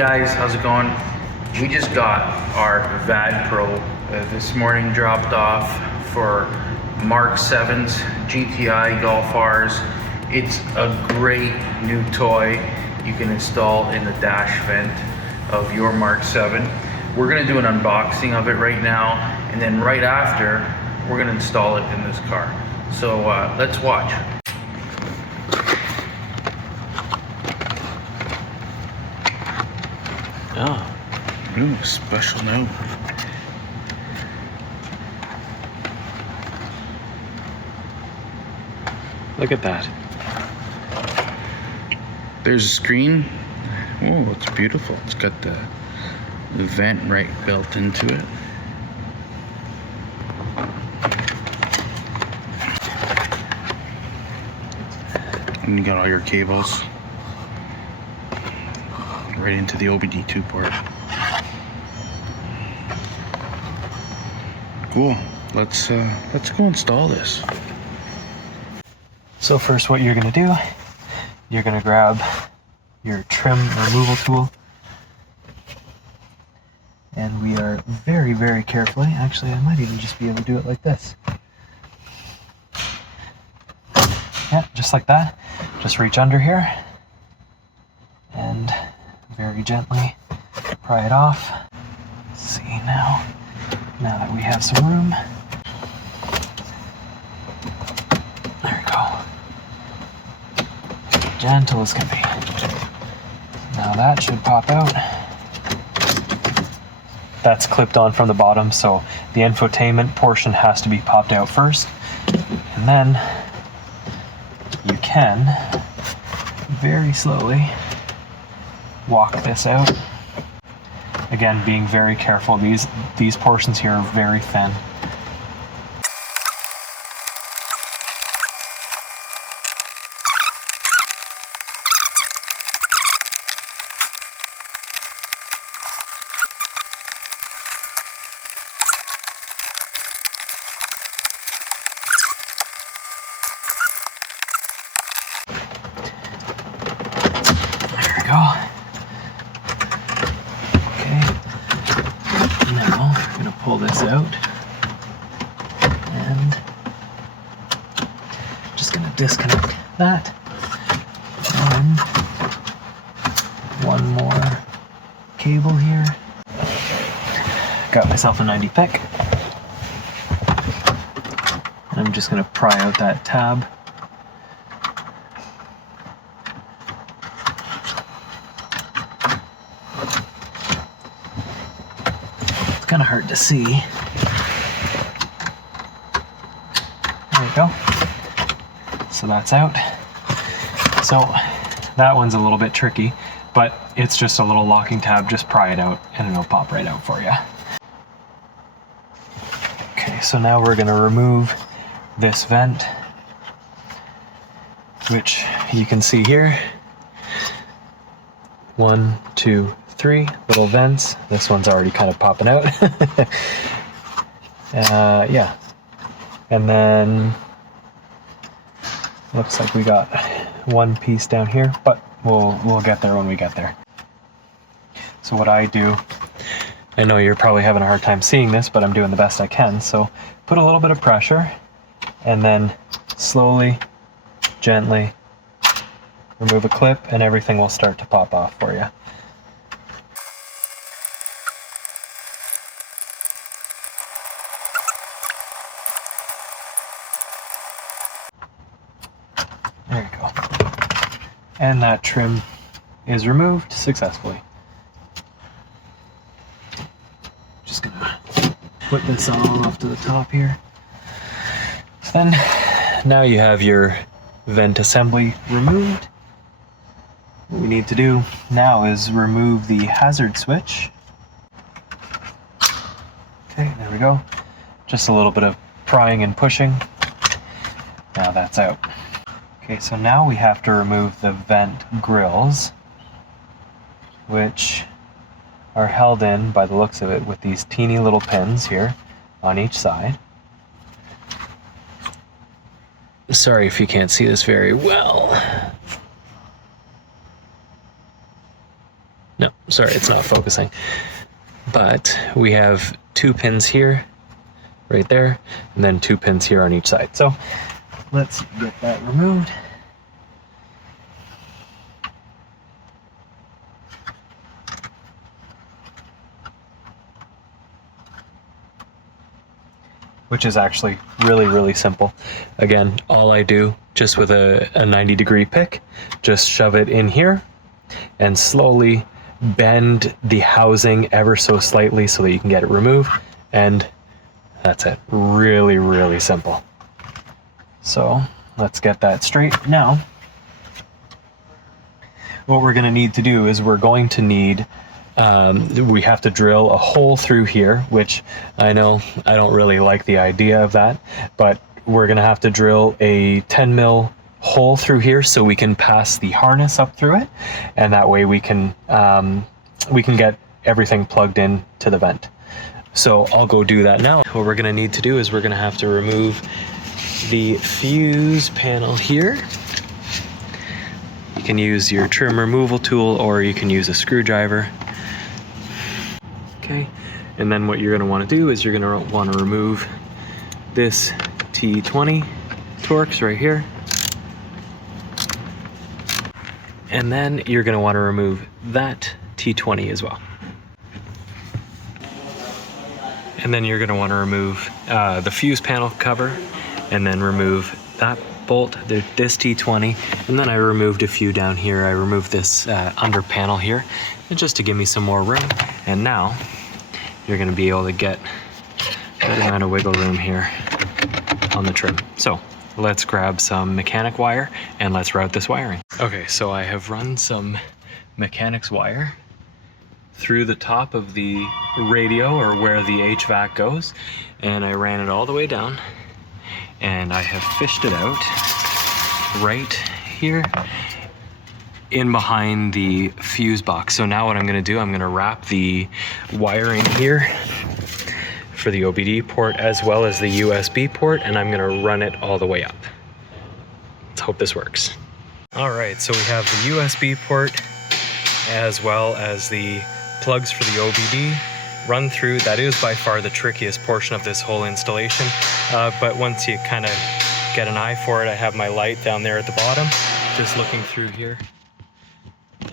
guys, how's it going? We just got our VADPro this morning dropped off for Mark 7's GTI Golf Rs. It's a great new toy you can install in the dash vent of your Mark 7. We're gonna do an unboxing of it right now, and then right after, we're gonna install it in this car. So let's watch. Oh, ooh, special note. Look at that. There's a screen. Oh, it's beautiful. It's got the vent right built into it. And you got all your cables right into the OBD2 port. Cool. Let's go install this. So first, what you're gonna do, you're gonna grab your trim removal tool, and we are very, very carefully, actually I might even just be able to do it like this. Yeah, just like that. Just reach under here and very gently pry it off. Let's see now that we have some room. There we go. Gentle as can be. Now that should pop out. That's clipped on from the bottom, so the infotainment portion has to be popped out first, and then you can very slowly walk this out. Again, being very careful. These portions here are very thin. Go. Okay, now I'm going to pull this out and just going to disconnect that, and one more cable here. Got myself a 90 pick. I'm just going to pry out that tab. Kind of hard to see. There we go. So that's out. So that one's a little bit tricky, but it's just a little locking tab. Just pry it out and it'll pop right out for you. Okay, so now we're going to remove this vent, which you can see here. 1, 2, 3 little vents. This one's already kind of popping out. Yeah, and then looks like we got one piece down here, but we'll get there when we get there. So what I do, I know you're probably having a hard time seeing this, but I'm doing the best I can. So put a little bit of pressure and then slowly, gently remove a clip, and everything will start to pop off for you. There you go. And that trim is removed successfully. Just gonna put this all off to the top here. So then, now you have your vent assembly removed. What we need to do now is remove the hazard switch. Okay, there we go. Just a little bit of prying and pushing. Now that's out. Okay, so now we have to remove the vent grills, which are held in, by the looks of it, with these teeny little pins here on each side. Sorry if you can't see this very well. No, sorry, it's not focusing. But we have 2 pins here, right there, and then 2 pins here on each side. So let's get that removed. Which is actually really, really simple. Again, all I do, just with a 90-degree pick, just shove it in here and slowly bend the housing ever so slightly so that you can get it removed, and that's it. Really, really simple. So let's get that straight. Now, what we're gonna need to do is we're going to need we have to drill a hole through here, which I know I don't really like the idea of that, but we're gonna have to drill a 10 mil hole through here so we can pass the harness up through it, and that way we can get everything plugged in to the vent. So I'll go do that now. What we're gonna need to do is we're gonna have to remove the fuse panel here. You can use your trim removal tool or you can use a screwdriver. Okay, and then what you're going to want to do is you're going to want to remove this T20 Torx right here, and then you're going to want to remove that T20 as well, and then you're going to want to remove the fuse panel cover, and then remove that bolt, this T20, and then I removed a few down here. I removed this under panel here, and just to give me some more room, and now you're going to be able to get a good amount of wiggle room here on the trim. So let's grab some mechanic wire and let's route this wiring. Okay, so I have run some mechanics wire through the top of the radio, or where the HVAC goes, and I ran it all the way down, and I have fished it out right here in behind the fuse box. So now what I'm gonna do, I'm gonna wrap the wiring here for the OBD port as well as the USB port, and I'm gonna run it all the way up. Let's hope this works. All right, so we have the USB port as well as the plugs for the OBD run through. That is by far the trickiest portion of this whole installation, but once you kind of get an eye for it, I have my light down there at the bottom, just looking through here.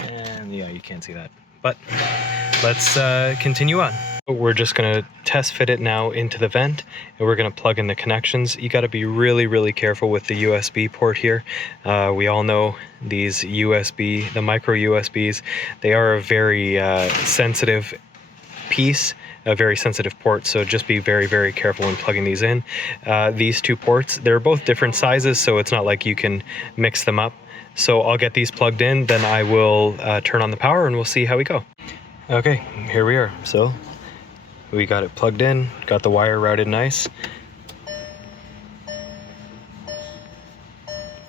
And yeah, you can't see that, but let's continue on. We're just gonna test fit it now into the vent, and we're gonna plug in the connections. You gotta be really, really careful with the USB port here. We all know these USB, the micro USBs, they are a very sensitive piece, a very sensitive port, so just be very, very careful when plugging these in. These 2 ports, they're both different sizes, so it's not like you can mix them up. So I'll get these plugged in, then I will turn on the power and we'll see how we go. Okay, here we are. So we got it plugged in, got the wire routed nice.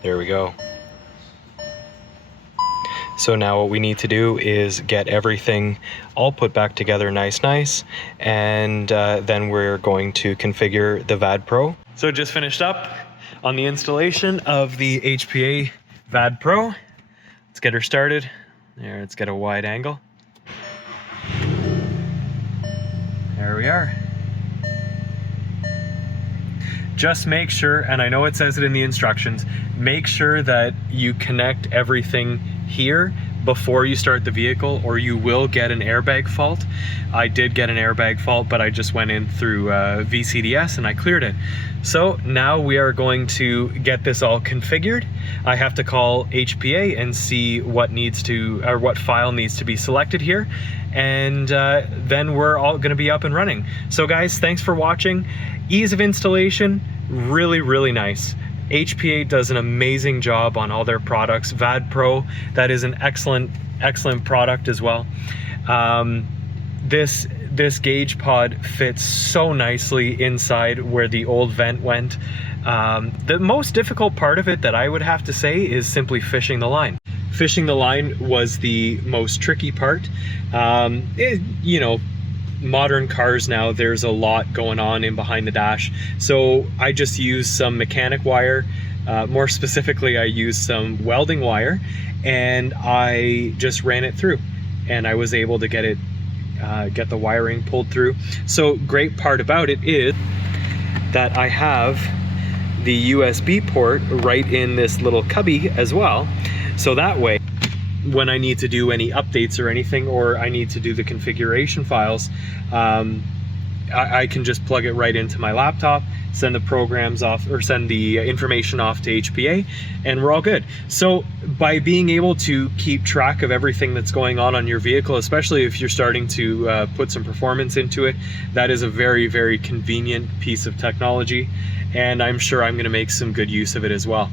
There we go. So now what we need to do is get everything all put back together nice, and then we're going to configure the VADPro. So just finished up on the installation of the HPA VADPro. Let's get her started. There, let's get a wide angle. There we are. Just make sure, and I know it says it in the instructions, make sure that you connect everything here before you start the vehicle, or you will get an airbag fault. I did get an airbag fault, but I just went in through VCDS and I cleared it. So now we are going to get this all configured. I have to call HPA and see what needs to, or what file needs to be selected here, and then we're all going to be up and running. So guys, thanks for watching. Ease of installation, really, really nice. HPA does an amazing job on all their products. VADPro, that is an excellent product as well. This gauge pod fits so nicely inside where the old vent went. The most difficult part of it that I would have to say is simply fishing the line. Fishing the line was the most tricky part. You know, modern cars now, there's a lot going on in behind the dash, so I just used some mechanic wire. More specifically, I used some welding wire, and I just ran it through, and I was able to get it, get the wiring pulled through. So great part about it is that I have the USB port right in this little cubby as well. So that way, when I need to do any updates or anything, or I need to do the configuration files, I can just plug it right into my laptop, send the programs off, or send the information off to HPA, and we're all good. So by being able to keep track of everything that's going on your vehicle, especially if you're starting to put some performance into it, that is a very, very convenient piece of technology, and I'm sure I'm going to make some good use of it as well.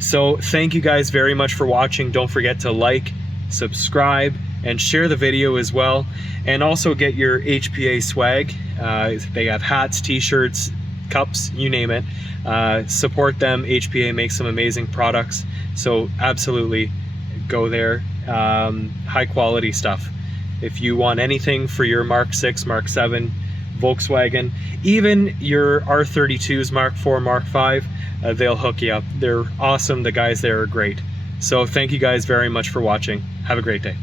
So thank you guys very much for watching. Don't forget to like, subscribe, and share the video as well, and also get your HPA swag. They have hats, t-shirts, cups, you name it. Support them. HPA makes some amazing products, so absolutely go there. High quality stuff. If you want anything for your Mark 6, Mark 7 Volkswagen, even your R32s, Mark 4, Mark 5, they'll hook you up. They're awesome. The guys there are great. So thank you guys very much for watching. Have a great day.